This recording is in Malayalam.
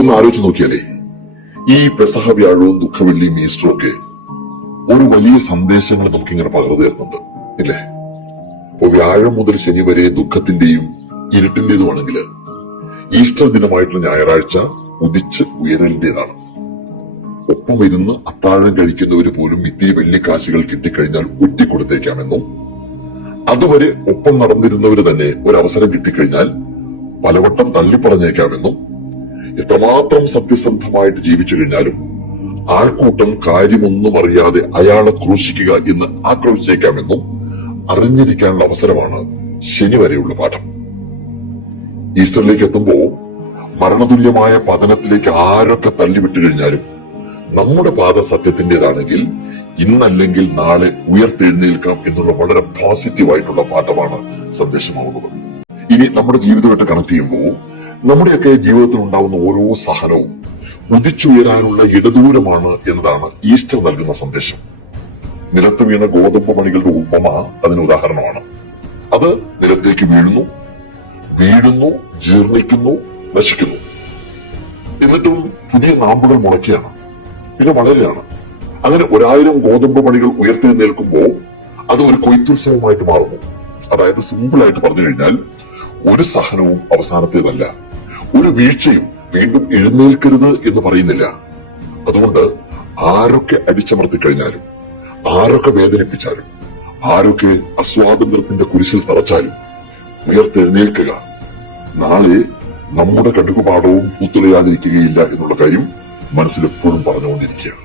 ഒന്ന് ആലോചിച്ച് നോക്കിയാലേ, ഈ പെസഹ വ്യാഴവും ദുഃഖവെള്ളിയും ഈസ്റ്ററും ഒക്കെ ഒരു വലിയ സന്ദേശങ്ങൾ നമുക്കിങ്ങനെ പകർന്നു തരുന്നുണ്ട്, ഇല്ലേ? ഇപ്പൊ വ്യാഴം മുതൽ ശനി വരെ ദുഃഖത്തിന്റെയും ഇരുട്ടിന്റേതുമാണെങ്കിൽ ഈസ്റ്റർ ദിനമായിട്ടുള്ള ഞായറാഴ്ച ഉദിച്ച് ഉയരലിന്റേതാണ്. ഒപ്പം ഇരുന്ന് അത്താഴം കഴിക്കുന്നവര് പോലും ഇത്തിരി വെള്ളിക്കാശുകൾ കിട്ടിക്കഴിഞ്ഞാൽ ഒറ്റിക്കൊടുത്തേക്കാമെന്നും, അതുവരെ ഒപ്പം നടന്നിരുന്നവര് തന്നെ ഒരവസരം കിട്ടിക്കഴിഞ്ഞാൽ പലവട്ടം തള്ളിപ്പറഞ്ഞേക്കാമെന്നും, എത്രമാത്രം സത്യസന്ധമായിട്ട് ജീവിച്ചു കഴിഞ്ഞാലും ആൾക്കൂട്ടം കാര്യമൊന്നും അറിയാതെ അയാളെ ക്രൂശിക്കുക എന്ന് ആക്രോശിച്ചേക്കാമെന്നും അറിഞ്ഞിരിക്കാനുള്ള അവസരമാണ് ശനി വരെയുള്ള പാഠം. ഈസ്റ്ററിലേക്ക് എത്തുമ്പോ മരണതുല്യമായ പതനത്തിലേക്ക് ആരൊക്കെ തള്ളിവിട്ടു കഴിഞ്ഞാലും നമ്മുടെ പാത സത്യത്തിന്റേതാണെങ്കിൽ ഇന്നല്ലെങ്കിൽ നാളെ ഉയർത്തെഴുന്നേൽക്കാം എന്നുള്ള വളരെ പോസിറ്റീവായിട്ടുള്ള പാഠമാണ് സന്ദേശമാവുന്നത്. ഇനി നമ്മുടെ ജീവിതമായിട്ട് കണക്ട് ചെയ്യുമ്പോൾ നമ്മുടെയൊക്കെ ജീവിതത്തിൽ ഉണ്ടാവുന്ന ഓരോ സഹനവും ഉദിച്ചുയരാനുള്ള ഇടദൂരമാണ് എന്നതാണ് ഈസ്റ്റർ നൽകുന്ന സന്ദേശം. നിലത്ത് വീണ ഗോതമ്പ് മണികളുടെ ഉപമ അതിന് ഉദാഹരണമാണ്. അത് നിലത്തേക്ക് വീഴുന്നു, ജീർണിക്കുന്നു, നശിക്കുന്നു. എന്നിട്ടും പുതിയ നാമ്പുകൾ മുളയ്ക്കുകയാണ്, പിന്നെ വളരുകയാണ്. അങ്ങനെ 1000 ഗോതമ്പ് മണികൾ ഉയർത്തെഴുന്നേൽക്കുമ്പോൾ അത് ഒരു കൊയ്ത്തുത്സവമായിട്ട് മാറുന്നു. അതായത് സിമ്പിൾ ആയിട്ട് പറഞ്ഞു കഴിഞ്ഞാൽ, ഒരു സഹനവും അവസാനത്തേതല്ല, ഒരു വീഴ്ചയും വീണ്ടും എഴുന്നേൽക്കരുത് എന്ന് പറയുന്നില്ല. അതുകൊണ്ട് ആരൊക്കെ അടിച്ചമർത്തി കഴിഞ്ഞാലും, ആരൊക്കെ വേദനിപ്പിച്ചാലും, ആരൊക്കെ അസ്വാതന്ത്ര്യത്തിന്റെ കുരിശിൽ തറച്ചാലും ഉയർത്തെഴുന്നേൽക്കുക. നാളെ നമ്മുടെ കടുകുപാടവും പൂത്തുലയാതിരിക്കുകയില്ല എന്നുള്ള കാര്യം മനസ്സിലെപ്പോഴും പറഞ്ഞുകൊണ്ടിരിക്കുക.